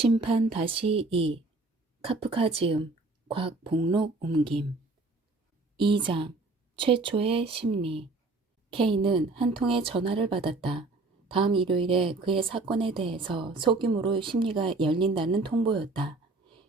심판 다시 2 카프카 지음 곽복록 옮김 2장 최초의 심리 K는 한 통의 전화를 받았다. 다음 일요일에 그의 사건에 대해서 소규모로 심리가 열린다는 통보였다.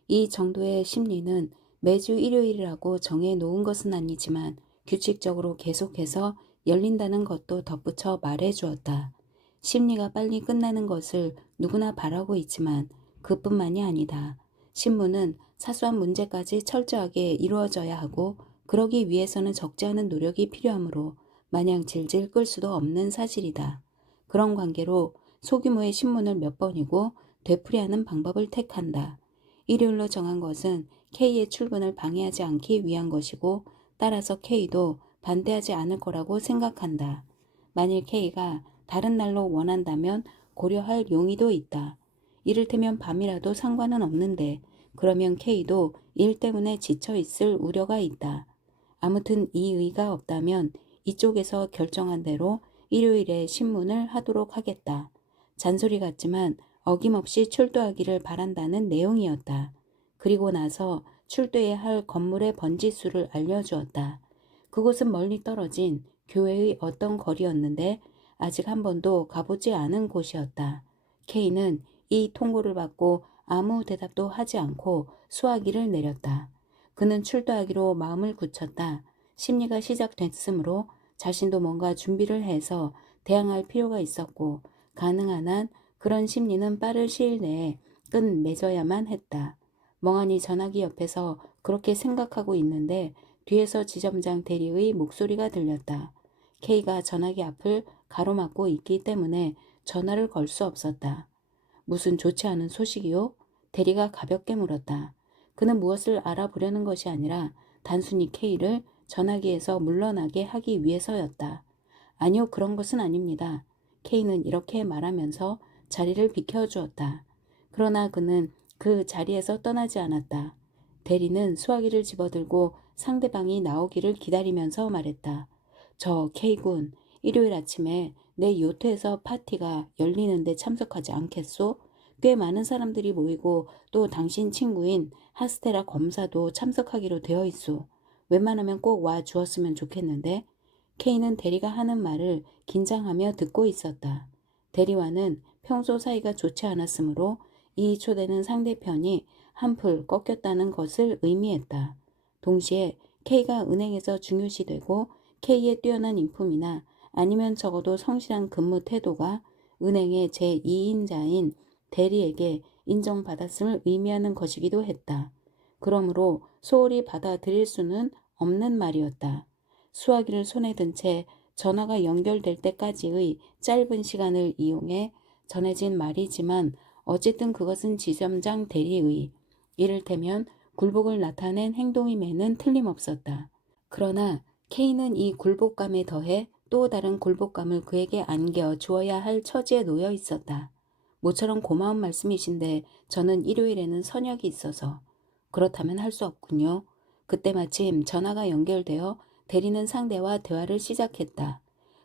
이 정도의 심리는 매주 일요일이라고 정해 놓은 것은 아니지만 규칙적으로 계속해서 열린다는 것도 덧붙여 말해 주었다. 심리가 빨리 끝나는 것을 누구나 바라고 있지만 그뿐만이 아니다. 신문은 사소한 문제까지 철저하게 이루어져야 하고 그러기 위해서는 적지 않은 노력이 필요하므로 마냥 질질 끌 수도 없는 사실이다. 그런 관계로 소규모의 신문을 몇 번이고 되풀이하는 방법을 택한다. 일요일로 정한 것은 K의 출근을 방해하지 않기 위한 것이고 따라서 K도 반대하지 않을 거라고 생각한다. 만일 K가 다른 날로 원한다면 고려할 용의도 있다. 이를테면 밤이라도 상관은 없는데 그러면 K도 일 때문에 지쳐 있을 우려가 있다. 아무튼 이의가 없다면 이쪽에서 결정한 대로 일요일에 신문을 하도록 하겠다. 잔소리 같지만 어김없이 출두하기를 바란다는 내용이었다. 그리고 나서 출두해야 할 건물의 번지수를 알려주었다. 그곳은 멀리 떨어진 교회의 어떤 거리였는데 아직 한 번도 가보지 않은 곳이었다. K는 이 통보를 받고 아무 대답도 하지 않고 수화기를 내렸다. 그는 출두하기로 마음을 굳혔다. 심리가 시작됐으므로 자신도 뭔가 준비를 해서 대항할 필요가 있었고 가능한 한 그런 심리는 빠른 시일 내에 끝맺어야만 했다. 멍하니 전화기 옆에서 그렇게 생각하고 있는데 뒤에서 지점장 대리의 목소리가 들렸다. K가 전화기 앞을 가로막고 있기 때문에 전화를 걸 수 없었다. 무슨 좋지 않은 소식이요? 대리가 가볍게 물었다. 그는 무엇을 알아보려는 것이 아니라 단순히 K를 전화기에서 물러나게 하기 위해서였다. 아니요, 그런 것은 아닙니다. K는 이렇게 말하면서 자리를 비켜주었다. 그러나 그는 그 자리에서 떠나지 않았다. 대리는 수화기를 집어들고 상대방이 나오기를 기다리면서 말했다. 저 K군, 일요일 아침에 내 요트에서 파티가 열리는데 참석하지 않겠소? 꽤 많은 사람들이 모이고 또 당신 친구인 하스테라 검사도 참석하기로 되어 있소. 웬만하면 꼭 와 주었으면 좋겠는데. K는 대리가 하는 말을 긴장하며 듣고 있었다. 대리와는 평소 사이가 좋지 않았으므로 이 초대는 상대편이 한풀 꺾였다는 것을 의미했다. 동시에 K가 은행에서 중요시되고 K의 뛰어난 인품이나 아니면 적어도 성실한 근무 태도가 은행의 제2인자인 대리에게 인정받았음을 의미하는 것이기도 했다. 그러므로 소홀히 받아들일 수는 없는 말이었다. 수화기를 손에 든 채 전화가 연결될 때까지의 짧은 시간을 이용해 전해진 말이지만 어쨌든 그것은 지점장 대리의 이를테면 굴복을 나타낸 행동임에는 틀림없었다. 그러나 K는 이 굴복감에 더해 또 다른 굴복감을 그에게 안겨 주어야 할 처지에 놓여 있었다. 모처럼 고마운 말씀이신데 저는 일요일에는 선약이 있어서. 그렇다면 할 수 없군요. 그때 마침 전화가 연결되어 대리는 상대와 대화를 시작했다.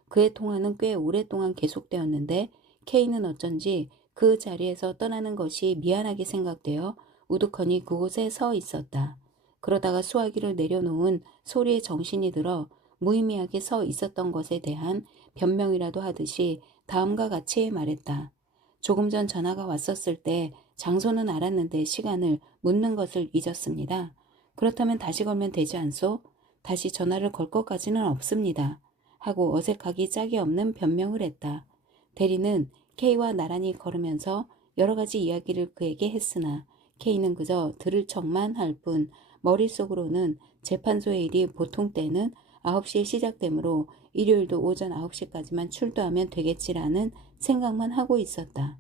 그의 통화는 꽤 오랫동안 계속되었는데 K는 어쩐지 그 자리에서 떠나는 것이 미안하게 생각되어 우두커니 그곳에 서 있었다. 그러다가 수화기를 내려놓은 소리에 정신이 들어 무의미하게 서 있었던 것에 대한 변명이라도 하듯이 다음과 같이 말했다. 조금 전 전화가 왔었을 때 장소는 알았는데 시간을 묻는 것을 잊었습니다. 그렇다면 다시 걸면 되지 않소? 다시 전화를 걸 것까지는 없습니다. 하고 어색하기 짝이 없는 변명을 했다. 대리는 K와 나란히 걸으면서 여러 가지 이야기를 그에게 했으나 K는 그저 들을 척만 할 뿐 머릿속으로는 재판소의 일이 보통 때는 9시에 시작되므로 일요일도 오전 9시까지만 출두하면 되겠지라는 생각만 하고 있었다.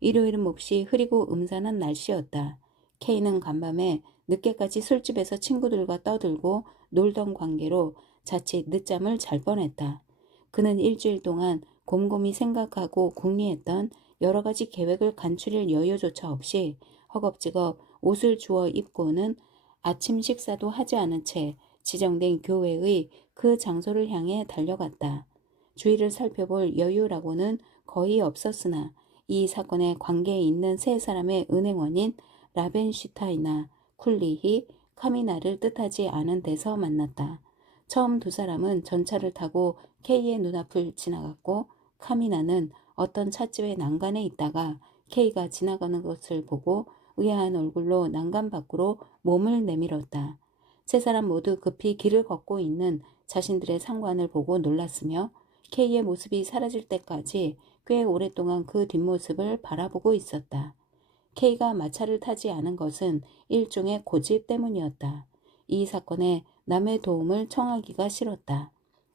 일요일은 몹시 흐리고 음산한 날씨였다. K는 간밤에 늦게까지 술집에서 친구들과 떠들고 놀던 관계로 자칫 늦잠을 잘 뻔했다. 그는 일주일 동안 곰곰이 생각하고 궁리했던 여러 가지 계획을 간추릴 여유조차 없이 허겁지겁 옷을 주워 입고는 아침 식사도 하지 않은 채 지정된 교회의 그 장소를 향해 달려갔다. 주위를 살펴볼 여유라고는 거의 없었으나 이 사건에 관계 있는 세 사람의 은행원인 라벤슈타이나 쿨리히 카미나를 뜻하지 않은 데서 만났다. 처음 두 사람은 전차를 타고 K의 눈앞을 지나갔고 카미나는 어떤 찻집의 난간에 있다가 K가 지나가는 것을 보고 의아한 얼굴로 난간 밖으로 몸을 내밀었다. 세 사람 모두 급히 길을 걷고 있는 자신들의 상관을 보고 놀랐으며 K의 모습이 사라질 때까지 꽤 오랫동안 그 뒷모습을 바라보고 있었다. K가 마차를 타지 않은 것은 일종의 고집 때문이었다. 이 사건에 남의 도움을 청하기가 싫었다.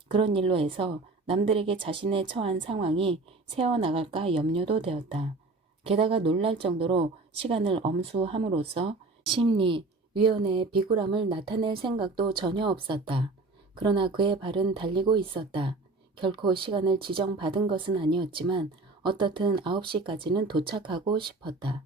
그런 일로 해서 남들에게 자신의 처한 상황이 새어나갈까 염려도 되었다. 게다가 놀랄 정도로 시간을 엄수함으로써 심리위원회의 비굴함을 나타낼 생각도 전혀 없었다. 그러나 그의 발은 달리고 있었다. 결코 시간을 지정받은 것은 아니었지만 어떻든 9시까지는 도착하고 싶었다.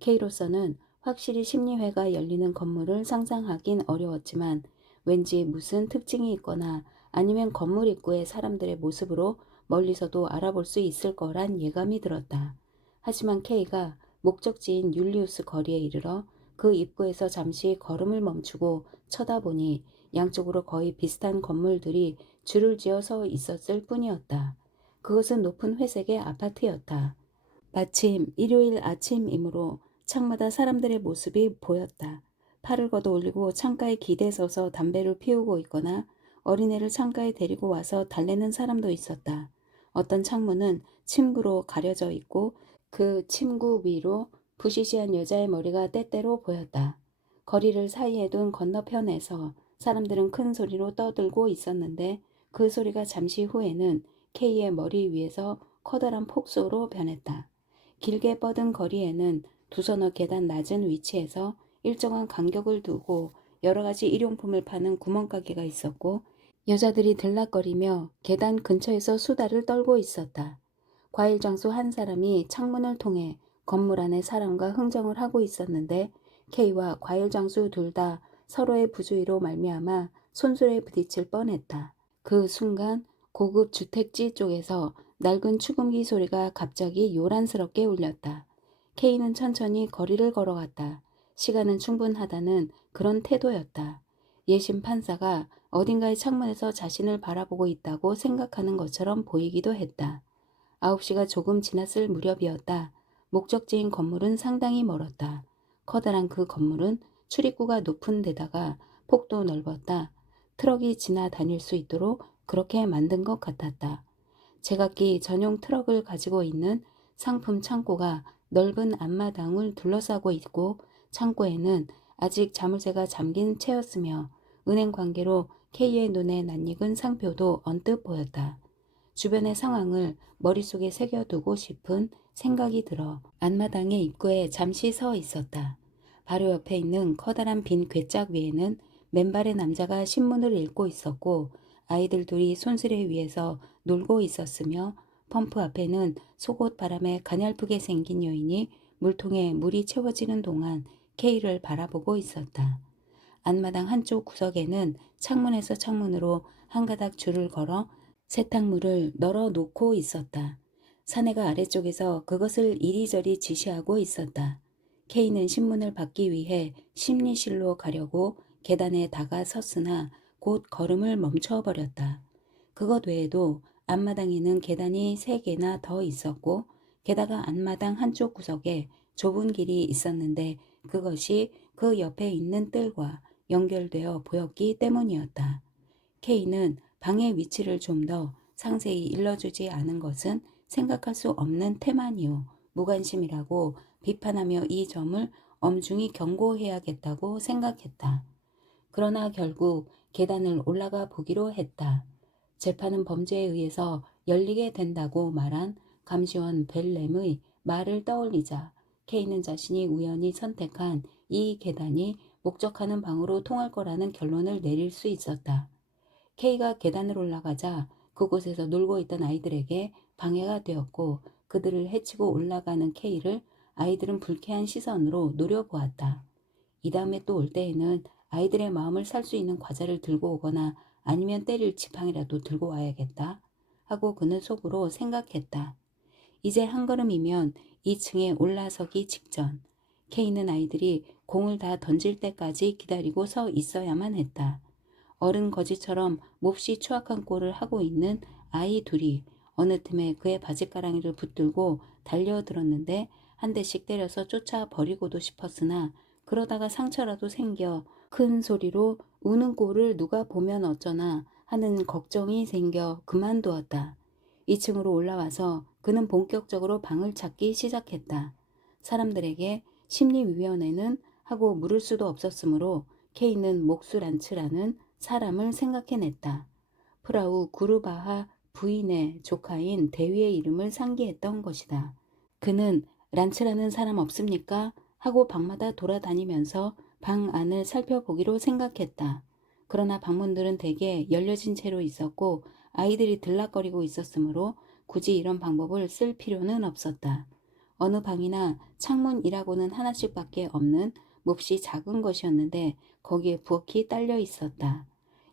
K로서는 확실히 심리회가 열리는 건물을 상상하긴 어려웠지만 왠지 무슨 특징이 있거나 아니면 건물 입구의 사람들의 모습으로 멀리서도 알아볼 수 있을 거란 예감이 들었다. 하지만 K가 목적지인 율리우스 거리에 이르러 그 입구에서 잠시 걸음을 멈추고 쳐다보니 양쪽으로 거의 비슷한 건물들이 줄을 지어 서 있었을 뿐이었다. 그것은 높은 회색의 아파트였다. 마침 일요일 아침이므로 창마다 사람들의 모습이 보였다. 팔을 걷어 올리고 창가에 기대서서 담배를 피우고 있거나 어린애를 창가에 데리고 와서 달래는 사람도 있었다. 어떤 창문은 침구로 가려져 있고 그 침구 위로 부시시한 여자의 머리가 때때로 보였다. 거리를 사이에 둔 건너편에서 사람들은 큰 소리로 떠들고 있었는데 그 소리가 잠시 후에는 K의 머리 위에서 커다란 폭소로 변했다. 길게 뻗은 거리에는 두서너 계단 낮은 위치에서 일정한 간격을 두고 여러 가지 일용품을 파는 구멍가게가 있었고 여자들이 들락거리며 계단 근처에서 수다를 떨고 있었다. 과일 장수 한 사람이 창문을 통해 건물 안의 사람과 흥정을 하고 있었는데 K와 과일 장수 둘 다 서로의 부주의로 말미암아 손술에 부딪힐 뻔했다. 그 순간 고급 주택지 쪽에서 낡은 축음기 소리가 갑자기 요란스럽게 울렸다. K는 천천히 거리를 걸어갔다. 시간은 충분하다는 그런 태도였다. 예심 판사가 어딘가의 창문에서 자신을 바라보고 있다고 생각하는 것처럼 보이기도 했다. 9시가 조금 지났을 무렵이었다. 목적지인 건물은 상당히 멀었다. 커다란 그 건물은 출입구가 높은 데다가 폭도 넓었다. 트럭이 지나다닐 수 있도록 그렇게 만든 것 같았다. 제각기 전용 트럭을 가지고 있는 상품 창고가 넓은 앞마당을 둘러싸고 있고 창고에는 아직 자물쇠가 잠긴 채였으며 은행 관계로 K의 눈에 낯익은 상표도 언뜻 보였다. 주변의 상황을 머릿속에 새겨두고 싶은 생각이 들어 앞마당의 입구에 잠시 서 있었다. 바로 옆에 있는 커다란 빈 괴짝 위에는 맨발의 남자가 신문을 읽고 있었고 아이들 둘이 손수레 위에서 놀고 있었으며 펌프 앞에는 속옷 바람에 가냘프게 생긴 여인이 물통에 물이 채워지는 동안 K를 바라보고 있었다. 앞마당 한쪽 구석에는 창문에서 창문으로 한 가닥 줄을 걸어 세탁물을 널어 놓고 있었다. 사내가 아래쪽에서 그것을 이리저리 지시하고 있었다. K는 신문을 받기 위해 심리실로 가려고 계단에 다가섰으나 곧 걸음을 멈춰버렸다. 그것 외에도 앞마당에는 계단이 3개나 더 있었고 게다가 앞마당 한쪽 구석에 좁은 길이 있었는데 그것이 그 옆에 있는 뜰과 연결되어 보였기 때문이었다. K는 방의 위치를 좀 더 상세히 일러주지 않은 것은 생각할 수 없는 태만이요 무관심이라고 비판하며 이 점을 엄중히 경고해야겠다고 생각했다. 그러나 결국 계단을 올라가 보기로 했다. 재판은 범죄에 의해서 열리게 된다고 말한 감시원 벨렘의 말을 떠올리자 K는 자신이 우연히 선택한 이 계단이 목적하는 방으로 통할 거라는 결론을 내릴 수 있었다. K가 계단을 올라가자 그곳에서 놀고 있던 아이들에게 방해가 되었고 그들을 해치고 올라가는 K를 아이들은 불쾌한 시선으로 노려보았다. 이 다음에 또 올 때에는 아이들의 마음을 살 수 있는 과자를 들고 오거나 아니면 때릴 지팡이라도 들고 와야겠다 하고 그는 속으로 생각했다. 이제 한 걸음이면 2층에 올라서기 직전. K는 아이들이 공을 다 던질 때까지 기다리고 서 있어야만 했다. 어른 거지처럼 몹시 추악한 꼴을 하고 있는 아이 둘이 어느 틈에 그의 바짓가랑이를 붙들고 달려들었는데 한 대씩 때려서 쫓아버리고도 싶었으나 그러다가 상처라도 생겨 큰 소리로 우는 꼴을 누가 보면 어쩌나 하는 걱정이 생겨 그만두었다. 2층으로 올라와서 그는 본격적으로 방을 찾기 시작했다. 사람들에게 심리위원회는 하고 물을 수도 없었으므로 K는 목수란츠라는 사람을 생각해냈다. 프라우 구르바하 부인의 조카인 대위의 이름을 상기했던 것이다. 그는 란츠라는 사람 없습니까? 하고 방마다 돌아다니면서 방 안을 살펴보기로 생각했다. 그러나 방문들은 대개 열려진 채로 있었고 아이들이 들락거리고 있었으므로 굳이 이런 방법을 쓸 필요는 없었다. 어느 방이나 창문이라고는 하나씩밖에 없는 몹시 작은 것이었는데 거기에 부엌이 딸려 있었다.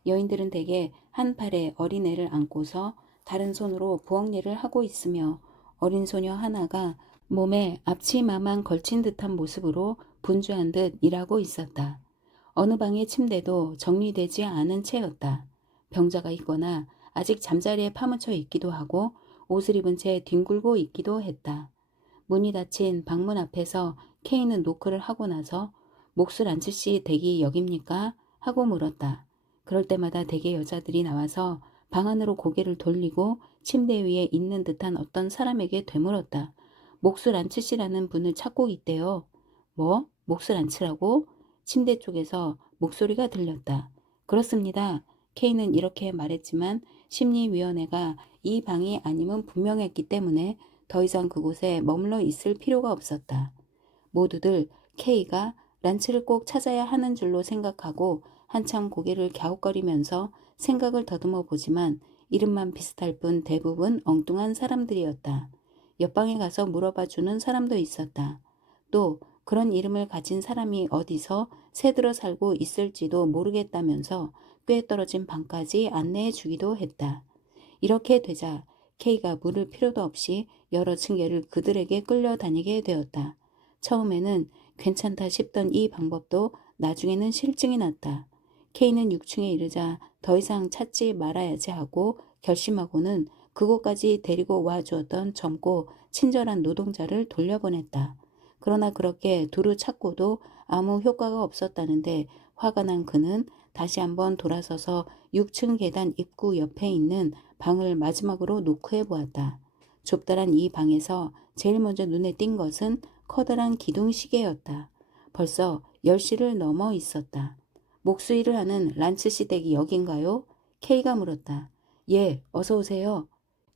여인들은 대개 한 팔에 어린애를 안고서 다른 손으로 부엌 일을 하고 있으며 어린 소녀 하나가 몸에 앞치마만 걸친 듯한 모습으로 분주한 듯 일하고 있었다. 어느 방의 침대도 정리되지 않은 채였다. 병자가 있거나 아직 잠자리에 파묻혀 있기도 하고 옷을 입은 채 뒹굴고 있기도 했다. 문이 닫힌 방문 앞에서 K는 노크를 하고 나서 몫을 란츠씨 댁이 여깁니까? 하고 물었다. 그럴 때마다 대개 여자들이 나와서 방 안으로 고개를 돌리고 침대 위에 있는 듯한 어떤 사람에게 되물었다. 몫을 란츠씨라는 분을 찾고 있대요. 뭐? 몫을 란츠라고? 침대 쪽에서 목소리가 들렸다. 그렇습니다. K는 이렇게 말했지만 심리위원회가 이 방이 아님은 분명했기 때문에 더 이상 그곳에 머물러 있을 필요가 없었다. 모두들 K가 란츠를 꼭 찾아야 하는 줄로 생각하고 한참 고개를 갸웃거리면서 생각을 더듬어 보지만 이름만 비슷할 뿐 대부분 엉뚱한 사람들이었다. 옆방에 가서 물어봐 주는 사람도 있었다. 또 그런 이름을 가진 사람이 어디서 새들어 살고 있을지도 모르겠다면서 꽤 떨어진 방까지 안내해 주기도 했다. 이렇게 되자 K가 물을 필요도 없이 여러 층계를 그들에게 끌려다니게 되었다. 처음에는 괜찮다 싶던 이 방법도 나중에는 실증이 났다. K는 6층에 이르자 더 이상 찾지 말아야지 하고 결심하고는 그곳까지 데리고 와 주었던 젊고 친절한 노동자를 돌려보냈다. 그러나 그렇게 두루 찾고도 아무 효과가 없었다는데 화가 난 그는 다시 한번 돌아서서 6층 계단 입구 옆에 있는 방을 마지막으로 노크해 보았다. 좁다란 이 방에서 제일 먼저 눈에 띈 것은 커다란 기둥시계였다. 벌써 10시를 넘어 있었다. 목수일을 하는 란츠씨 댁이 여긴가요? K가 물었다. 예, 어서 오세요.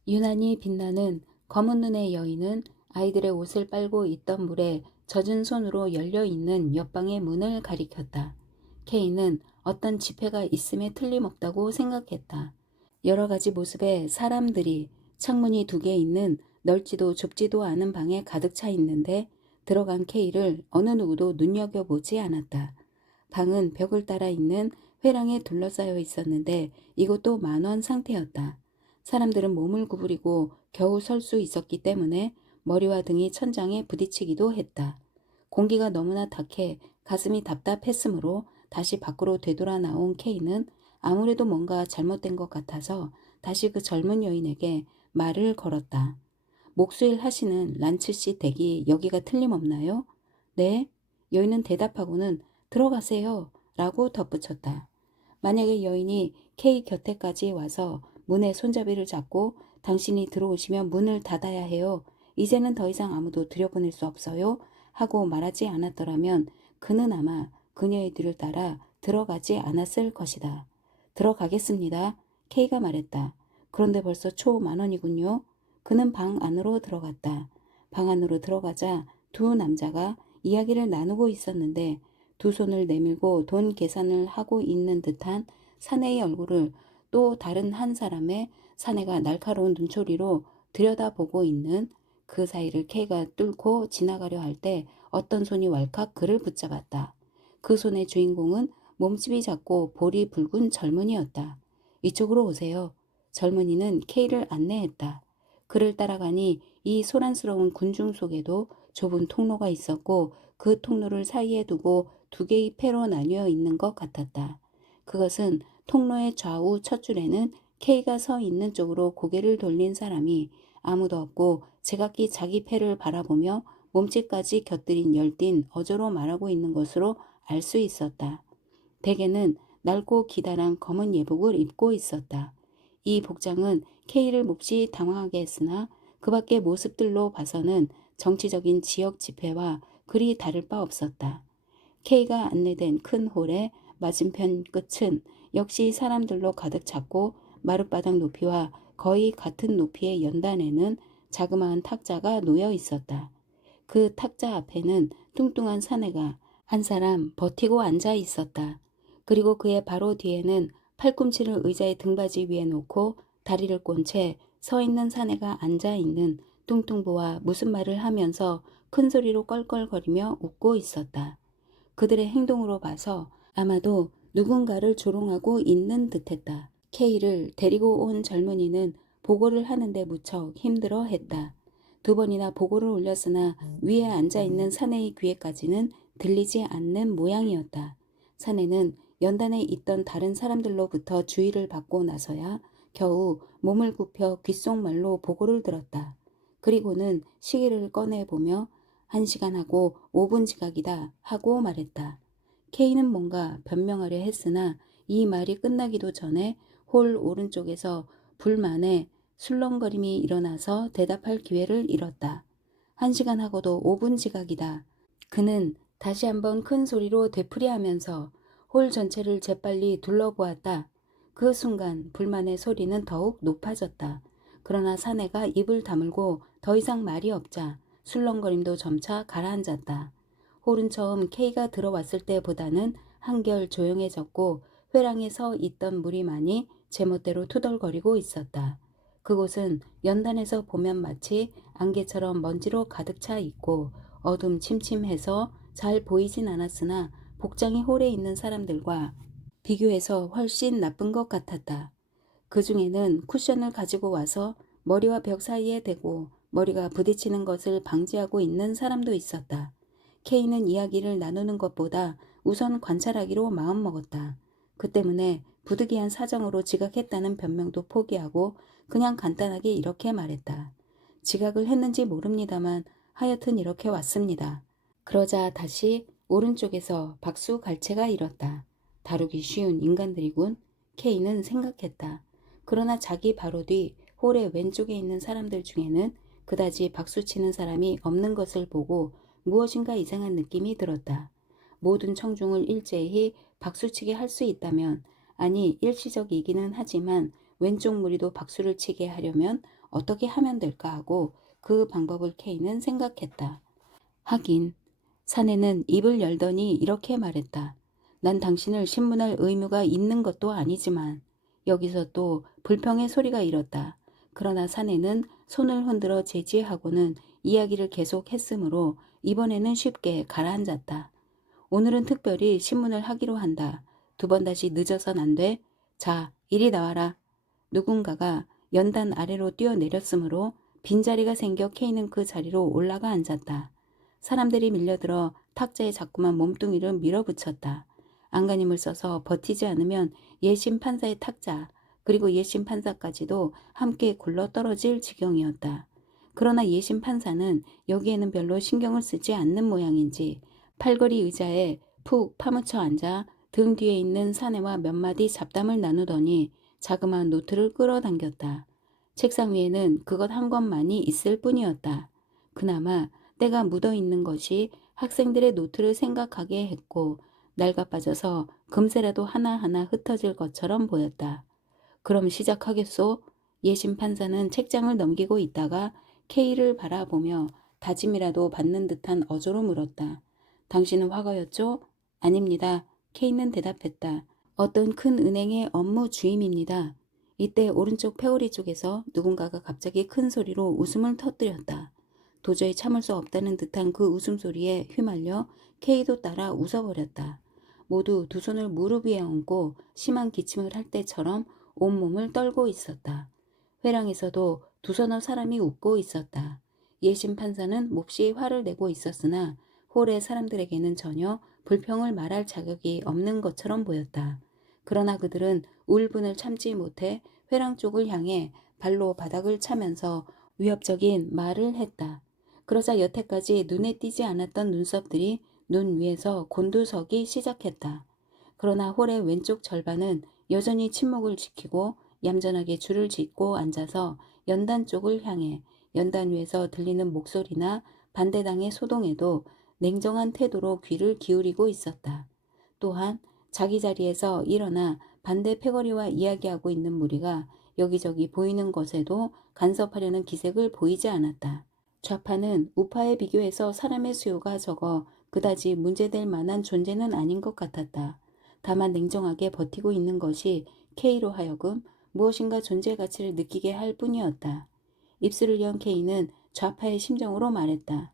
유난히 빛나는 검은 눈의 여인은 아이들의 옷을 빨고 있던 물에 젖은 손으로 열려있는 옆방의 문을 가리켰다. K는 어떤 지폐가 있음에 틀림없다고 생각했다. 여러 가지 모습의 사람들이 창문이 2개 있는 넓지도 좁지도 않은 방에 가득 차 있는데 들어간 K를 어느 누구도 눈여겨보지 않았다. 방은 벽을 따라 있는 회랑에 둘러싸여 있었는데 이것도 만원 상태였다. 사람들은 몸을 구부리고 겨우 설 수 있었기 때문에 머리와 등이 천장에 부딪히기도 했다. 공기가 너무나 탁해 가슴이 답답했으므로 다시 밖으로 되돌아 나온 K는 아무래도 뭔가 잘못된 것 같아서 다시 그 젊은 여인에게 말을 걸었다. 목수일 하시는 란츠씨 댁이 여기가 틀림없나요? 네. 여인은 대답하고는 들어가세요 라고 덧붙였다. 만약에 여인이 K 곁에까지 와서 문의 손잡이를 잡고 당신이 들어오시면 문을 닫아야 해요. 이제는 더 이상 아무도 들여보낼 수 없어요. 하고 말하지 않았더라면 그는 아마 그녀의 뒤를 따라 들어가지 않았을 것이다. 들어가겠습니다. K가 말했다. 그런데 벌써 초 만원이군요. 그는 방 안으로 들어갔다. 방 안으로 들어가자 두 남자가 이야기를 나누고 있었는데 두 손을 내밀고 돈 계산을 하고 있는 듯한 사내의 얼굴을 또 다른 한 사람의 사내가 날카로운 눈초리로 들여다보고 있는 그 사이를 K가 뚫고 지나가려 할 때 어떤 손이 왈칵 그를 붙잡았다. 그 손의 주인공은 몸집이 작고 볼이 붉은 젊은이였다. 이쪽으로 오세요. 젊은이는 K를 안내했다. 그를 따라가니 이 소란스러운 군중 속에도 좁은 통로가 있었고 그 통로를 사이에 두고 두 개의 패로 나뉘어 있는 것 같았다. 그것은 통로의 좌우 첫 줄에는 K가 서 있는 쪽으로 고개를 돌린 사람이 아무도 없고 제각기 자기 패를 바라보며 몸짓까지 곁들인 열띤 어조로 말하고 있는 것으로 알 수 있었다. 대개는 낡고 기다란 검은 예복을 입고 있었다. 이 복장은 K를 몹시 당황하게 했으나 그 밖의 모습들로 봐서는 정치적인 지역 집회와 그리 다를 바 없었다. K가 안내된 큰 홀의 맞은편 끝은 역시 사람들로 가득 찼고 마룻바닥 높이와 거의 같은 높이의 연단에는 자그마한 탁자가 놓여 있었다. 그 탁자 앞에는 뚱뚱한 사내가 한 사람 버티고 앉아 있었다. 그리고 그의 바로 뒤에는 팔꿈치를 의자의 등받이 위에 놓고 다리를 꼰 채 서 있는 사내가 앉아 있는 뚱뚱부와 무슨 말을 하면서 큰 소리로 껄껄거리며 웃고 있었다. 그들의 행동으로 봐서 아마도 누군가를 조롱하고 있는 듯했다. K를 데리고 온 젊은이는 보고를 하는데 무척 힘들어 했다. 두 번이나 보고를 올렸으나 위에 앉아있는 사내의 귀에까지는 들리지 않는 모양이었다. 사내는 연단에 있던 다른 사람들로부터 주의를 받고 나서야 겨우 몸을 굽혀 귓속말로 보고를 들었다. 그리고는 시계를 꺼내보며 1시간 하고 5분 지각이다 하고 말했다. K는 뭔가 변명하려 했으나 이 말이 끝나기도 전에 홀 오른쪽에서 불만에 술렁거림이 일어나서 대답할 기회를 잃었다. 1시간 하고도 5분 지각이다. 그는 다시 한번 큰 소리로 되풀이하면서 홀 전체를 재빨리 둘러보았다. 그 순간 불만의 소리는 더욱 높아졌다. 그러나 사내가 입을 다물고 더 이상 말이 없자 술렁거림도 점차 가라앉았다. 홀은 처음 K가 들어왔을 때보다는 한결 조용해졌고 회랑에 서 있던 무리만이 제멋대로 투덜거리고 있었다. 그곳은 연단에서 보면 마치 안개처럼 먼지로 가득 차 있고 어둠침침해서 잘 보이진 않았으나 복장이 홀에 있는 사람들과 비교해서 훨씬 나쁜 것 같았다. 그 중에는 쿠션을 가지고 와서 머리와 벽 사이에 대고 머리가 부딪히는 것을 방지하고 있는 사람도 있었다. K는 이야기를 나누는 것보다 우선 관찰하기로 마음먹었다. 그 때문에 부득이한 사정으로 지각했다는 변명도 포기하고 그냥 간단하게 이렇게 말했다. 지각을 했는지 모릅니다만 하여튼 이렇게 왔습니다. 그러자 다시 오른쪽에서 박수 갈채가 일었다. 다루기 쉬운 인간들이군. K는 생각했다. 그러나 자기 바로 뒤 홀의 왼쪽에 있는 사람들 중에는 그다지 박수치는 사람이 없는 것을 보고 무엇인가 이상한 느낌이 들었다. 모든 청중을 일제히 박수치게 할 수 있다면, 아니 일시적이기는 하지만 왼쪽 무리도 박수를 치게 하려면 어떻게 하면 될까 하고 그 방법을 K는 생각했다. 하긴 사내는 입을 열더니 이렇게 말했다. 난 당신을 신문할 의무가 있는 것도 아니지만. 여기서 또 불평의 소리가 일었다. 그러나 사내는 손을 흔들어 제지하고는 이야기를 계속했으므로 이번에는 쉽게 가라앉았다. 오늘은 특별히 신문을 하기로 한다. 2번 다시 늦어선 안 돼. 자, 이리 나와라. 누군가가 연단 아래로 뛰어내렸으므로 빈자리가 생겨 K는 그 자리로 올라가 앉았다. 사람들이 밀려들어 탁자에 자꾸만 몸뚱이를 밀어붙였다. 안간힘을 써서 버티지 않으면 예심 판사의 탁자 그리고 예심 판사까지도 함께 굴러떨어질 지경이었다. 그러나 예심 판사는 여기에는 별로 신경을 쓰지 않는 모양인지 팔걸이 의자에 푹 파묻혀 앉아 등 뒤에 있는 사내와 몇 마디 잡담을 나누더니 자그마한 노트를 끌어당겼다. 책상 위에는 그것 한 권만이 있을 뿐이었다. 그나마 때가 묻어있는 것이 학생들의 노트를 생각하게 했고 낡아 빠져서 금세라도 하나하나 흩어질 것처럼 보였다. 그럼 시작하겠소? 예심 판사는 책장을 넘기고 있다가 K를 바라보며 다짐이라도 받는 듯한 어조로 물었다. 당신은 화가였죠? 아닙니다. K는 대답했다. 어떤 큰 은행의 업무 주임입니다. 이때 오른쪽 패오리 쪽에서 누군가가 갑자기 큰 소리로 웃음을 터뜨렸다. 도저히 참을 수 없다는 듯한 그 웃음소리에 휘말려 K도 따라 웃어버렸다. 모두 두 손을 무릎 위에 얹고 심한 기침을 할 때처럼 온몸을 떨고 있었다. 회랑에서도 두서너 사람이 웃고 있었다. 예심 판사는 몹시 화를 내고 있었으나 홀의 사람들에게는 전혀 불평을 말할 자격이 없는 것처럼 보였다. 그러나 그들은 울분을 참지 못해 회랑 쪽을 향해 발로 바닥을 차면서 위협적인 말을 했다. 그러자 여태까지 눈에 띄지 않았던 눈썹들이 눈 위에서 곤두서기 시작했다. 그러나 홀의 왼쪽 절반은 여전히 침묵을 지키고 얌전하게 줄을 짓고 앉아서 연단 쪽을 향해 연단 위에서 들리는 목소리나 반대당의 소동에도 냉정한 태도로 귀를 기울이고 있었다. 또한 자기 자리에서 일어나 반대 패거리와 이야기하고 있는 무리가 여기저기 보이는 것에도 간섭하려는 기색을 보이지 않았다. 좌파는 우파에 비교해서 사람의 수요가 적어 그다지 문제될 만한 존재는 아닌 것 같았다. 다만 냉정하게 버티고 있는 것이 K로 하여금 무엇인가 존재 가치를 느끼게 할 뿐이었다. 입술을 연 K는 좌파의 심정으로 말했다.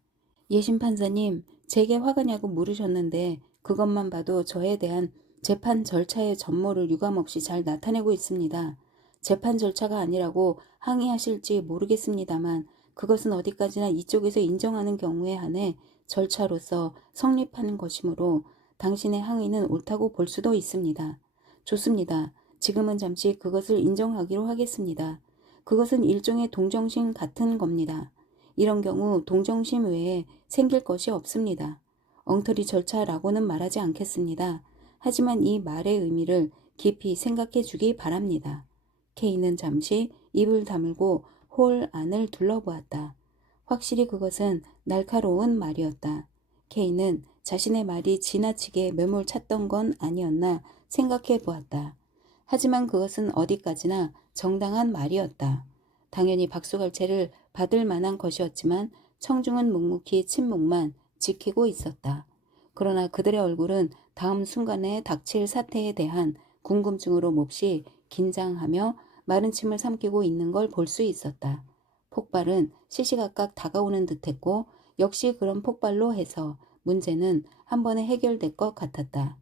예심 판사님, 제게 화가 나고 물으셨는데 그것만 봐도 저에 대한 재판 절차의 전모를 유감없이 잘 나타내고 있습니다. 재판 절차가 아니라고 항의하실지 모르겠습니다만 그것은 어디까지나 이쪽에서 인정하는 경우에 한해 절차로서 성립하는 것이므로 당신의 항의는 옳다고 볼 수도 있습니다. 좋습니다. 지금은 잠시 그것을 인정하기로 하겠습니다. 그것은 일종의 동정심 같은 겁니다. 이런 경우 동정심 외에 생길 것이 없습니다. 엉터리 절차라고는 말하지 않겠습니다. 하지만 이 말의 의미를 깊이 생각해 주기 바랍니다. K는 잠시 입을 다물고 홀 안을 둘러보았다. 확실히 그것은 날카로운 말이었다. K는 자신의 말이 지나치게 매몰찼던 건 아니었나 생각해 보았다. 하지만 그것은 어디까지나 정당한 말이었다. 당연히 박수갈채를 받을 만한 것이었지만 청중은 묵묵히 침묵만 지키고 있었다. 그러나 그들의 얼굴은 다음 순간에 닥칠 사태에 대한 궁금증으로 몹시 긴장하며 마른 침을 삼키고 있는 걸 볼 수 있었다. 폭발은 시시각각 다가오는 듯했고 역시 그런 폭발로 해서 문제는 한 번에 해결될 것 같았다.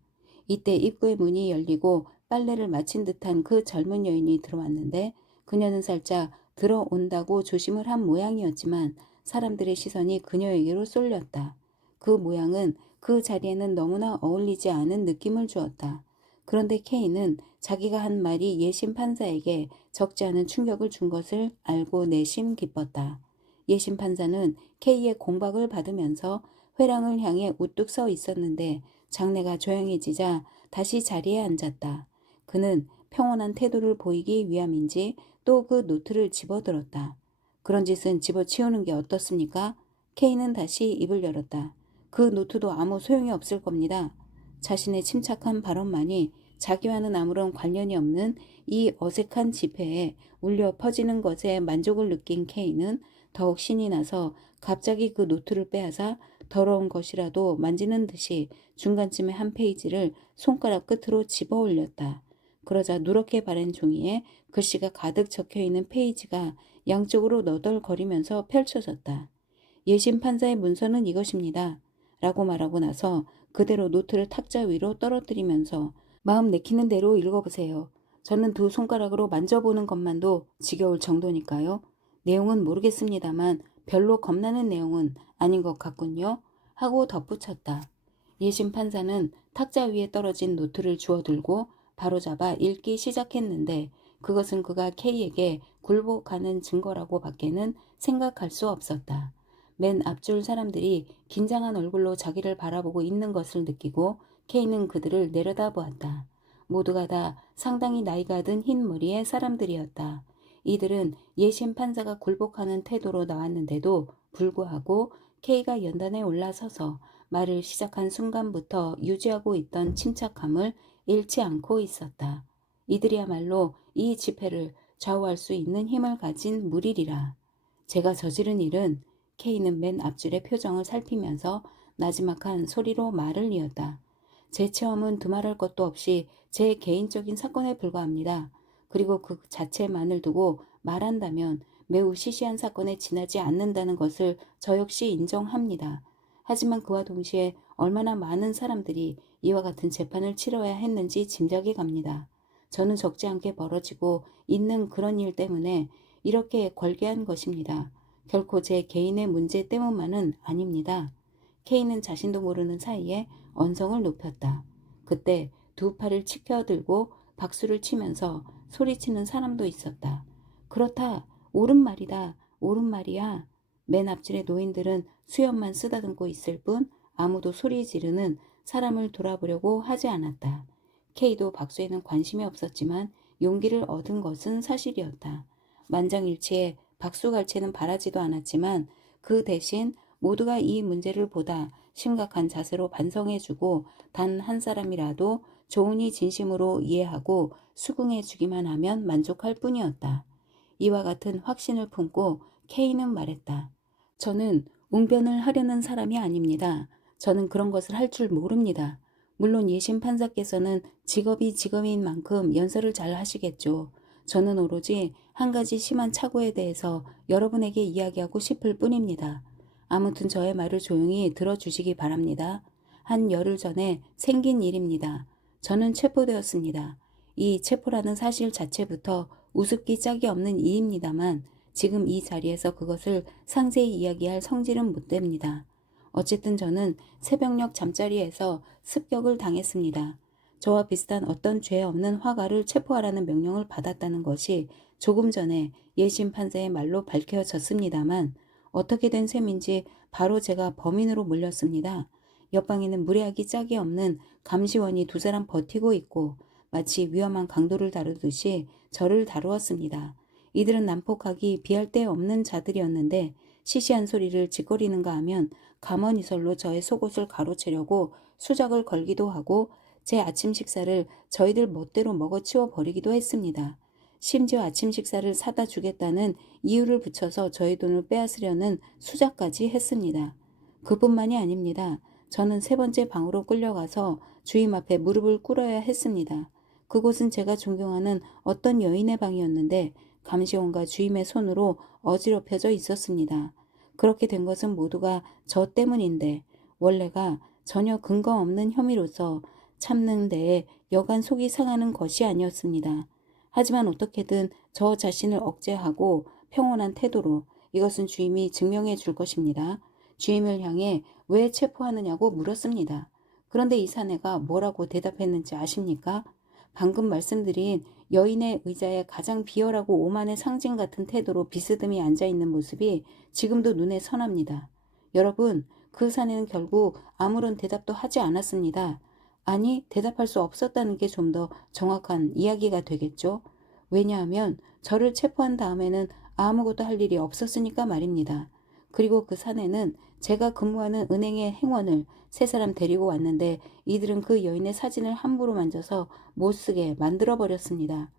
이때 입구의 문이 열리고 빨래를 마친 듯한 그 젊은 여인이 들어왔는데 그녀는 살짝 들어온다고 조심을 한 모양이었지만 사람들의 시선이 그녀에게로 쏠렸다. 그 모양은 그 자리에는 너무나 어울리지 않은 느낌을 주었다. 그런데 K는 자기가 한 말이 예심 판사에게 적지 않은 충격을 준 것을 알고 내심 기뻤다. 예심 판사는 K의 공박을 받으면서 회랑을 향해 우뚝 서 있었는데 장내가 조용해지자 다시 자리에 앉았다. 그는 평온한 태도를 보이기 위함인지 또 그 노트를 집어들었다. 그런 짓은 집어치우는 게 어떻습니까? K는 다시 입을 열었다. 그 노트도 아무 소용이 없을 겁니다. 자신의 침착한 발언만이 자기와는 아무런 관련이 없는 이 어색한 집회에 울려 퍼지는 것에 만족을 느낀 K는 더욱 신이 나서 갑자기 그 노트를 빼앗아 더러운 것이라도 만지는 듯이 중간쯤의 한 페이지를 손가락 끝으로 집어 올렸다. 그러자 누렇게 바랜 종이에 글씨가 가득 적혀있는 페이지가 양쪽으로 너덜거리면서 펼쳐졌다. 예심 판사의 문서는 이것입니다. 라고 말하고 나서 그대로 노트를 탁자 위로 떨어뜨리면서 마음 내키는 대로 읽어보세요. 저는 두 손가락으로 만져보는 것만도 지겨울 정도니까요. 내용은 모르겠습니다만 별로 겁나는 내용은 아닌 것 같군요. 하고 덧붙였다. 예심 판사는 탁자 위에 떨어진 노트를 주워들고 바로잡아 읽기 시작했는데 그것은 그가 K에게 굴복하는 증거라고 밖에는 생각할 수 없었다. 맨 앞줄 사람들이 긴장한 얼굴로 자기를 바라보고 있는 것을 느끼고 K는 그들을 내려다보았다. 모두가 다 상당히 나이가 든 흰 머리의 사람들이었다. 이들은 예심 판사가 굴복하는 태도로 나왔는데도 불구하고 K가 연단에 올라서서 말을 시작한 순간부터 유지하고 있던 침착함을 잃지 않고 있었다. 이들이야말로 이 집회를 좌우할 수 있는 힘을 가진 무리리라. 제가 저지른 일은 K는 맨 앞줄의 표정을 살피면서 나지막한 소리로 말을 이었다. 제 체험은 두말할 것도 없이 제 개인적인 사건에 불과합니다. 그리고 그 자체만을 두고 말한다면 매우 시시한 사건에 지나지 않는다는 것을 저 역시 인정합니다. 하지만 그와 동시에 얼마나 많은 사람들이 이와 같은 재판을 치러야 했는지 짐작이 갑니다. 저는 적지 않게 벌어지고 있는 그런 일 때문에 이렇게 걸게한 것입니다. 결코 제 개인의 문제 때문만은 아닙니다. K는 자신도 모르는 사이에 언성을 높였다. 그때 두 팔을 치켜들고 박수를 치면서 소리치는 사람도 있었다. 그렇다. 옳은 말이다. 옳은 말이야. 맨 앞줄의 노인들은 수염만 쓰다듬고 있을 뿐 아무도 소리 지르는 사람을 돌아보려고 하지 않았다. K도 박수에는 관심이 없었지만 용기를 얻은 것은 사실이었다. 만장일치의 박수갈채는 바라지도 않았지만 그 대신 모두가 이 문제를 보다 심각한 자세로 반성해주고 단 한 사람이라도 조은이 진심으로 이해하고 수긍해주기만 하면 만족할 뿐이었다. 이와 같은 확신을 품고 K는 말했다. 저는 웅변을 하려는 사람이 아닙니다. 저는 그런 것을 할 줄 모릅니다. 물론 예심 판사께서는 직업이 직업인 만큼 연설을 잘 하시겠죠. 저는 오로지 한 가지 심한 착오에 대해서 여러분에게 이야기하고 싶을 뿐입니다. 아무튼 저의 말을 조용히 들어주시기 바랍니다. 한 열흘 전에 생긴 일입니다. 저는 체포되었습니다. 이 체포라는 사실 자체부터 우습기 짝이 없는 일입니다만 지금 이 자리에서 그것을 상세히 이야기할 성질은 못 됩니다. 어쨌든 저는 새벽녘 잠자리에서 습격을 당했습니다. 저와 비슷한 어떤 죄 없는 화가를 체포하라는 명령을 받았다는 것이 조금 전에 예심 판사의 말로 밝혀졌습니다만 어떻게 된 셈인지 바로 제가 범인으로 몰렸습니다. 옆방에는 무례하기 짝이 없는 감시원이 두 사람 버티고 있고 마치 위험한 강도를 다루듯이 저를 다루었습니다. 이들은 난폭하기 비할 데 없는 자들이었는데 시시한 소리를 짓거리는가 하면 감언이설로 저의 속옷을 가로채려고 수작을 걸기도 하고 제 아침 식사를 저희들 멋대로 먹어치워 버리기도 했습니다. 심지어 아침 식사를 사다 주겠다는 이유를 붙여서 저희 돈을 빼앗으려는 수작까지 했습니다. 그뿐만이 아닙니다. 저는 세 번째 방으로 끌려가서 주임 앞에 무릎을 꿇어야 했습니다. 그곳은 제가 존경하는 어떤 여인의 방이었는데 감시원과 주임의 손으로 어지럽혀져 있었습니다. 그렇게 된 것은 모두가 저 때문인데 원래가 전혀 근거 없는 혐의로서 참는 데에 여간 속이 상하는 것이 아니었습니다. 하지만 어떻게든 저 자신을 억제하고 평온한 태도로 이것은 주임이 증명해 줄 것입니다. 주임을 향해 왜 체포하느냐고 물었습니다. 그런데 이 사내가 뭐라고 대답했는지 아십니까? 방금 말씀드린 여인의 의자에 가장 비열하고 오만의 상징 같은 태도로 비스듬히 앉아있는 모습이 지금도 눈에 선합니다. 여러분, 그 사내는 결국 아무런 대답도 하지 않았습니다. 아니, 대답할 수 없었다는 게 좀 더 정확한 이야기가 되겠죠. 왜냐하면 저를 체포한 다음에는 아무것도 할 일이 없었으니까 말입니다. 그리고 그 사내는 제가 근무하는 은행의 행원을 세 사람 데리고 왔는데 이들은 그 여인의 사진을 함부로 만져서 못쓰게 만들어버렸습니다.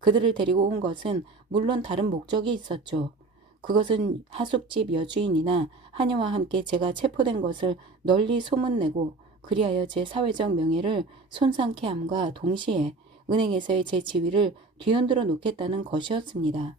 그들을 데리고 온 것은 물론 다른 목적이 있었죠. 그것은 하숙집 여주인이나 하녀와 함께 제가 체포된 것을 널리 소문내고 그리하여 제 사회적 명예를 손상케 함과 동시에 은행에서의 제 지위를 뒤흔들어 놓겠다는 것이었습니다.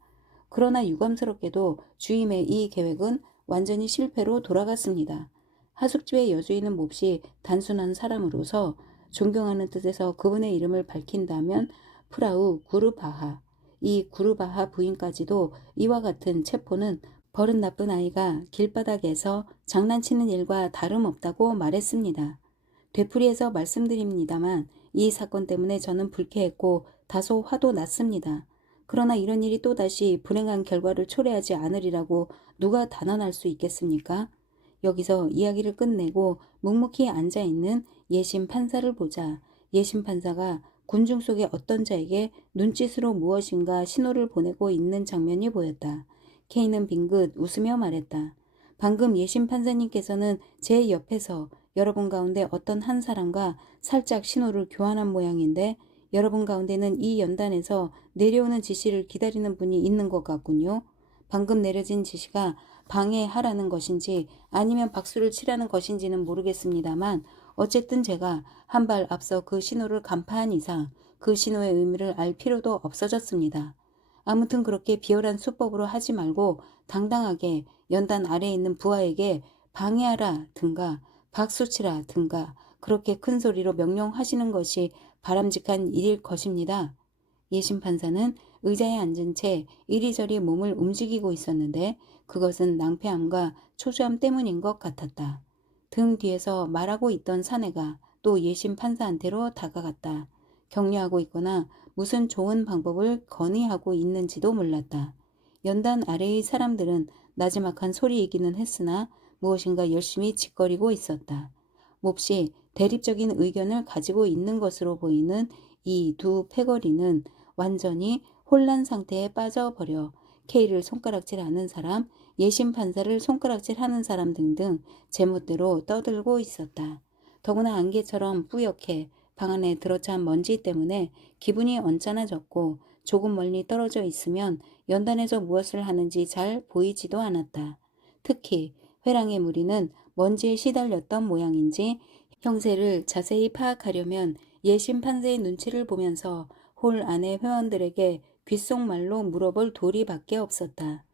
그러나 유감스럽게도 주임의 이 계획은 완전히 실패로 돌아갔습니다. 하숙집의 여주인은 몹시 단순한 사람으로서 존경하는 뜻에서 그분의 이름을 밝힌다면 프라우 구르바하, 이 구르바하 부인까지도 이와 같은 체포는 버릇 나쁜 아이가 길바닥에서 장난치는 일과 다름없다고 말했습니다. 되풀이해서 말씀드립니다만 이 사건 때문에 저는 불쾌했고 다소 화도 났습니다. 그러나 이런 일이 또다시 불행한 결과를 초래하지 않으리라고 누가 단언할 수 있겠습니까? 여기서 이야기를 끝내고 묵묵히 앉아있는 예심 판사를 보자 예심 판사가 군중 속의 어떤 자에게 눈짓으로 무엇인가 신호를 보내고 있는 장면이 보였다. K는 빙긋 웃으며 말했다. 방금 예심 판사님께서는 제 옆에서 여러분 가운데 어떤 한 사람과 살짝 신호를 교환한 모양인데 여러분 가운데는 이 연단에서 내려오는 지시를 기다리는 분이 있는 것 같군요. 방금 내려진 지시가 방해하라는 것인지 아니면 박수를 치라는 것인지는 모르겠습니다만 어쨌든 제가 한 발 앞서 그 신호를 간파한 이상 그 신호의 의미를 알 필요도 없어졌습니다. 아무튼 그렇게 비열한 수법으로 하지 말고 당당하게 연단 아래에 있는 부하에게 방해하라 든가 박수치라 든가 그렇게 큰 소리로 명령하시는 것이 바람직한 일일 것입니다. 예심 판사는 의자에 앉은 채 이리저리 몸을 움직이고 있었는데 그것은 낭패함과 초조함 때문인 것 같았다. 등 뒤에서 말하고 있던 사내가 또 예심 판사한테로 다가갔다. 격려하고 있거나 무슨 좋은 방법을 건의하고 있는지도 몰랐다. 연단 아래의 사람들은 나지막한 소리이기는 했으나 무엇인가 열심히 짓거리고 있었다. 몹시 대립적인 의견을 가지고 있는 것으로 보이는 이 두 패거리는 완전히 혼란 상태에 빠져버려 K를 손가락질하는 사람, 예심 판사를 손가락질하는 사람 등등 제멋대로 떠들고 있었다. 더구나 안개처럼 뿌옇게 방 안에 들어찬 먼지 때문에 기분이 언짢아졌고 조금 멀리 떨어져 있으면 연단에서 무엇을 하는지 잘 보이지도 않았다. 특히 회랑의 무리는 먼지에 시달렸던 모양인지 형세를 자세히 파악하려면 예심 판사의 눈치를 보면서 홀 안의 회원들에게 귓속말로 물어볼 도리밖에 없었다.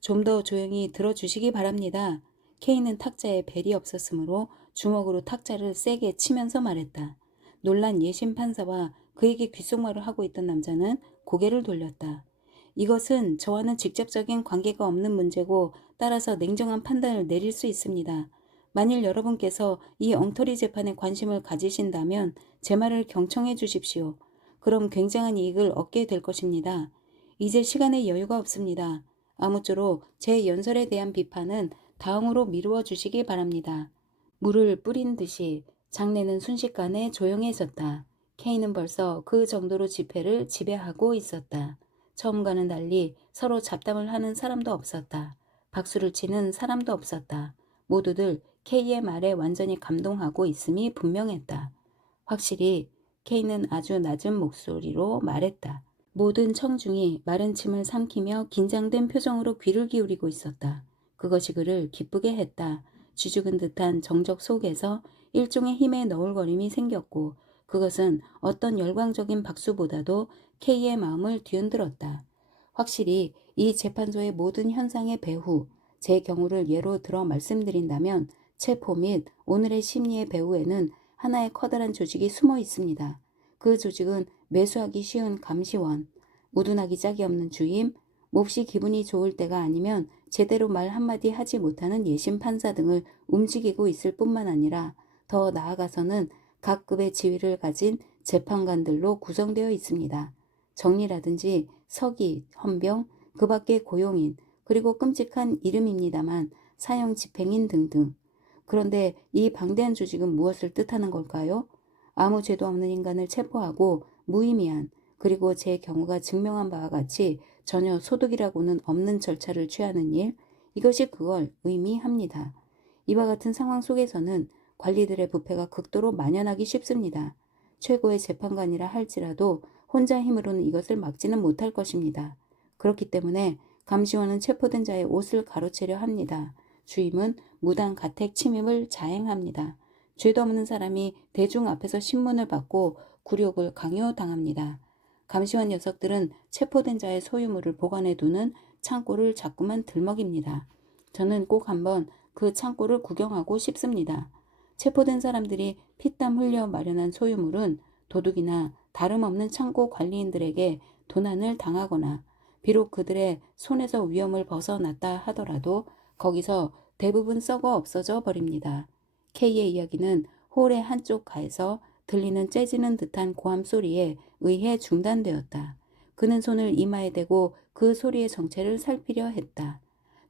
좀 더 조용히 들어주시기 바랍니다. K는 탁자에 벨이 없었으므로 주먹으로 탁자를 세게 치면서 말했다. 놀란 예심 판사와 그에게 귓속말을 하고 있던 남자는 고개를 돌렸다. 이것은 저와는 직접적인 관계가 없는 문제고 따라서 냉정한 판단을 내릴 수 있습니다. 만일 여러분께서 이 엉터리 재판에 관심을 가지신다면 제 말을 경청해 주십시오. 그럼 굉장한 이익을 얻게 될 것입니다. 이제 시간에 여유가 없습니다. 아무쪼록 제 연설에 대한 비판은 다음으로 미루어 주시기 바랍니다. 물을 뿌린 듯이 장내는 순식간에 조용해졌다. K는 벌써 그 정도로 집회를 지배하고 있었다. 처음과는 달리 서로 잡담을 하는 사람도 없었다. 박수를 치는 사람도 없었다. 모두들 K의 말에 완전히 감동하고 있음이 분명했다. 확실히 K는 아주 낮은 목소리로 말했다. 모든 청중이 마른 침을 삼키며 긴장된 표정으로 귀를 기울이고 있었다. 그것이 그를 기쁘게 했다. 쥐죽은 듯한 정적 속에서 일종의 힘의 너울거림이 생겼고 그것은 어떤 열광적인 박수보다도 K의 마음을 뒤흔들었다. 확실히 이 재판소의 모든 현상의 배후, 제 경우를 예로 들어 말씀드린다면 체포 및 오늘의 심리의 배후에는 하나의 커다란 조직이 숨어 있습니다. 그 조직은 매수하기 쉬운 감시원, 우둔하기 짝이 없는 주임, 몹시 기분이 좋을 때가 아니면 제대로 말 한마디 하지 못하는 예심 판사 등을 움직이고 있을 뿐만 아니라 더 나아가서는 각 급의 지위를 가진 재판관들로 구성되어 있습니다. 정리라든지 서기, 헌병, 그 밖의 고용인, 그리고 끔찍한 이름입니다만 사형 집행인 등등. 그런데 이 방대한 조직은 무엇을 뜻하는 걸까요? 아무 죄도 없는 인간을 체포하고 무의미한, 그리고 제 경우가 증명한 바와 같이 전혀 소득이라고는 없는 절차를 취하는 일, 이것이 그걸 의미합니다. 이와 같은 상황 속에서는 관리들의 부패가 극도로 만연하기 쉽습니다. 최고의 재판관이라 할지라도 혼자 힘으로는 이것을 막지는 못할 것입니다. 그렇기 때문에 감시원은 체포된 자의 옷을 가로채려 합니다. 주임은 무단 가택 침입을 자행합니다. 죄도 없는 사람이 대중 앞에서 신문을 받고 굴욕을 강요당합니다. 감시원 녀석들은 체포된 자의 소유물을 보관해두는 창고를 자꾸만 들먹입니다. 저는 꼭 한번 그 창고를 구경하고 싶습니다. 체포된 사람들이 피땀 흘려 마련한 소유물은 도둑이나 다름없는 창고 관리인들에게 도난을 당하거나 비록 그들의 손에서 위험을 벗어났다 하더라도 거기서 대부분 썩어 없어져 버립니다. K의 이야기는 홀의 한쪽 가에서 들리는 째지는 듯한 고함 소리에 의해 중단되었다. 그는 손을 이마에 대고 그 소리의 정체를 살피려 했다.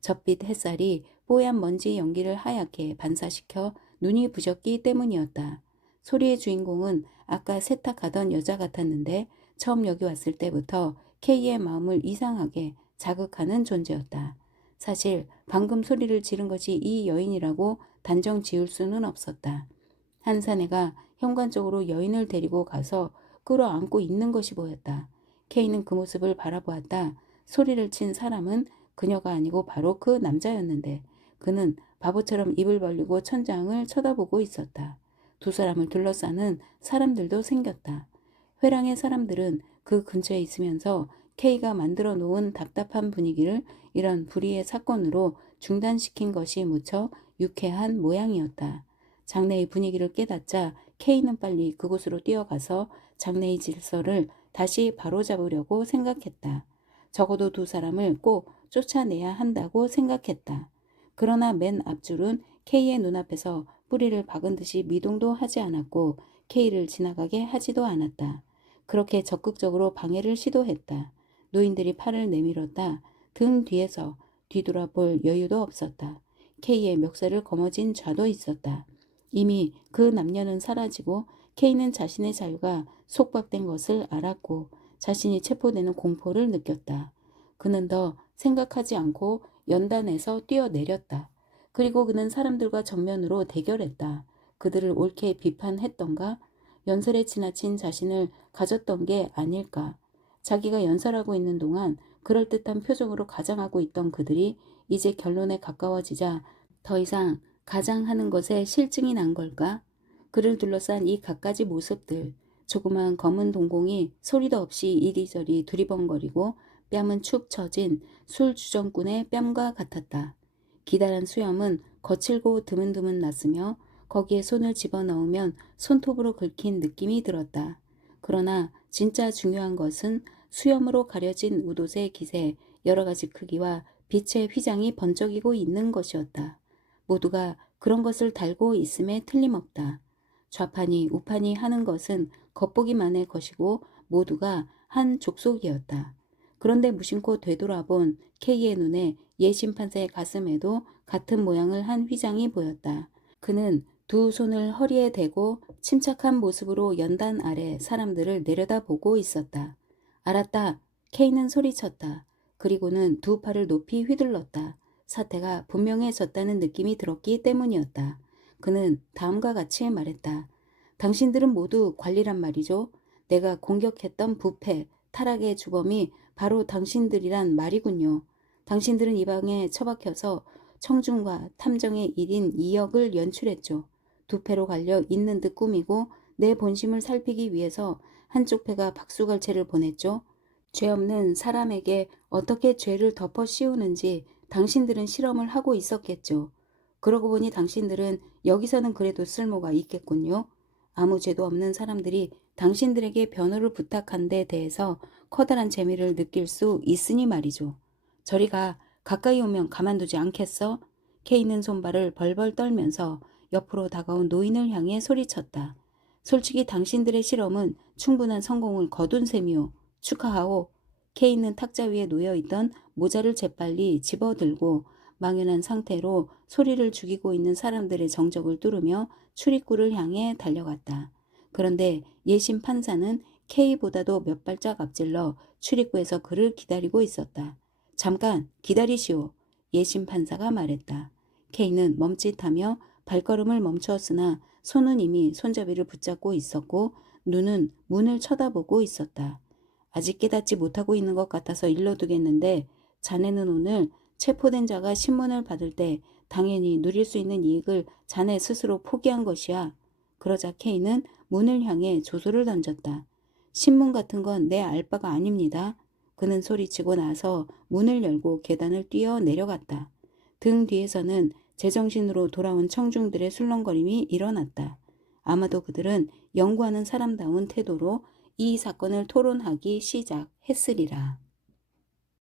젖빛 햇살이 뽀얀 먼지 연기를 하얗게 반사시켜 눈이 부셨기 때문이었다. 소리의 주인공은 아까 세탁하던 여자 같았는데 처음 여기 왔을 때부터 K의 마음을 이상하게 자극하는 존재였다. 사실 방금 소리를 지른 것이 이 여인이라고 단정 지을 수는 없었다. 한 사내가 현관쪽으로 여인을 데리고 가서 끌어안고 있는 것이 보였다. K는 그 모습을 바라보았다. 소리를 친 사람은 그녀가 아니고 바로 그 남자였는데 그는 바보처럼 입을 벌리고 천장을 쳐다보고 있었다. 두 사람을 둘러싸는 사람들도 생겼다. 회랑의 사람들은 그 근처에 있으면서 K가 만들어 놓은 답답한 분위기를 이런 불의의 사건으로 중단시킨 것이 무척 유쾌한 모양이었다. 장내의 분위기를 깨닫자 K는 빨리 그곳으로 뛰어가서 장내의 질서를 다시 바로잡으려고 생각했다. 적어도 두 사람을 꼭 쫓아내야 한다고 생각했다. 그러나 맨 앞줄은 K의 눈앞에서 뿌리를 박은 듯이 미동도 하지 않았고 K를 지나가게 하지도 않았다. 그렇게 적극적으로 방해를 시도했다. 노인들이 팔을 내밀었다. 등 뒤에서 뒤돌아볼 여유도 없었다. K의 멱살을 거머쥔 좌도 있었다. 이미 그 남녀는 사라지고 K는 자신의 자유가 속박된 것을 알았고 자신이 체포되는 공포를 느꼈다. 그는 더 생각하지 않고 연단에서 뛰어내렸다. 그리고 그는 사람들과 정면으로 대결했다. 그들을 옳게 비판했던가? 연설에 지나친 자신을 가졌던 게 아닐까? 자기가 연설하고 있는 동안 그럴듯한 표정으로 가장하고 있던 그들이 이제 결론에 가까워지자 더 이상 가장하는 것에 실증이 난 걸까? 그를 둘러싼 이 갖가지 모습들, 조그만 검은 동공이 소리도 없이 이리저리 두리번거리고 뺨은 축 처진 술주정꾼의 뺨과 같았다. 기다란 수염은 거칠고 드문드문 났으며 거기에 손을 집어넣으면 손톱으로 긁힌 느낌이 들었다. 그러나 진짜 중요한 것은 수염으로 가려진 웃옷의 깃에 여러 가지 크기와 빛의 휘장이 번쩍이고 있는 것이었다. 모두가 그런 것을 달고 있음에 틀림없다. 좌판이 우판이 하는 것은 겉보기만의 것이고 모두가 한 족속이었다. 그런데 무심코 되돌아본 K의 눈에 예 심판사의 가슴에도 같은 모양을 한 휘장이 보였다. 그는 두 손을 허리에 대고 침착한 모습으로 연단 아래 사람들을 내려다보고 있었다. 알았다. K는 소리쳤다. 그리고는 두 팔을 높이 휘둘렀다. 사태가 분명해졌다는 느낌이 들었기 때문이었다. 그는 다음과 같이 말했다. 당신들은 모두 관리란 말이죠. 내가 공격했던 부패, 타락의 주범이 바로 당신들이란 말이군요. 당신들은 이 방에 처박혀서 청중과 탐정의 1인 2역을 연출했죠. 두 패로 갈려 있는 듯 꾸미고 내 본심을 살피기 위해서 한쪽 패가 박수갈채를 보냈죠. 죄 없는 사람에게 어떻게 죄를 덮어 씌우는지 당신들은 실험을 하고 있었겠죠. 그러고 보니 당신들은 여기서는 그래도 쓸모가 있겠군요. 아무 죄도 없는 사람들이 당신들에게 변호를 부탁한 데 대해서 커다란 재미를 느낄 수 있으니 말이죠. 저리가 가까이 오면 가만두지 않겠어? K는 손발을 벌벌 떨면서 옆으로 다가온 노인을 향해 소리쳤다. 솔직히 당신들의 실험은 충분한 성공을 거둔 셈이오. 축하하오. K는 탁자 위에 놓여있던 모자를 재빨리 집어들고 망연한 상태로 소리를 죽이고 있는 사람들의 정적을 뚫으며 출입구를 향해 달려갔다. 그런데 예심 판사는 K보다도 몇 발짝 앞질러 출입구에서 그를 기다리고 있었다. 잠깐 기다리시오. 예심 판사가 말했다. K는 멈칫하며 발걸음을 멈추었으나 손은 이미 손잡이를 붙잡고 있었고 눈은 문을 쳐다보고 있었다. 아직 깨닫지 못하고 있는 것 같아서 일러두겠는데 자네는 오늘 체포된 자가 신문을 받을 때 당연히 누릴 수 있는 이익을 자네 스스로 포기한 것이야. 그러자 K는 문을 향해 조소를 던졌다. 신문 같은 건 내 알 바가 아닙니다. 그는 소리치고 나서 문을 열고 계단을 뛰어 내려갔다. 등 뒤에서는 제정신으로 돌아온 청중들의 술렁거림이 일어났다. 아마도 그들은 연구하는 사람다운 태도로 이 사건을 토론하기 시작했으리라.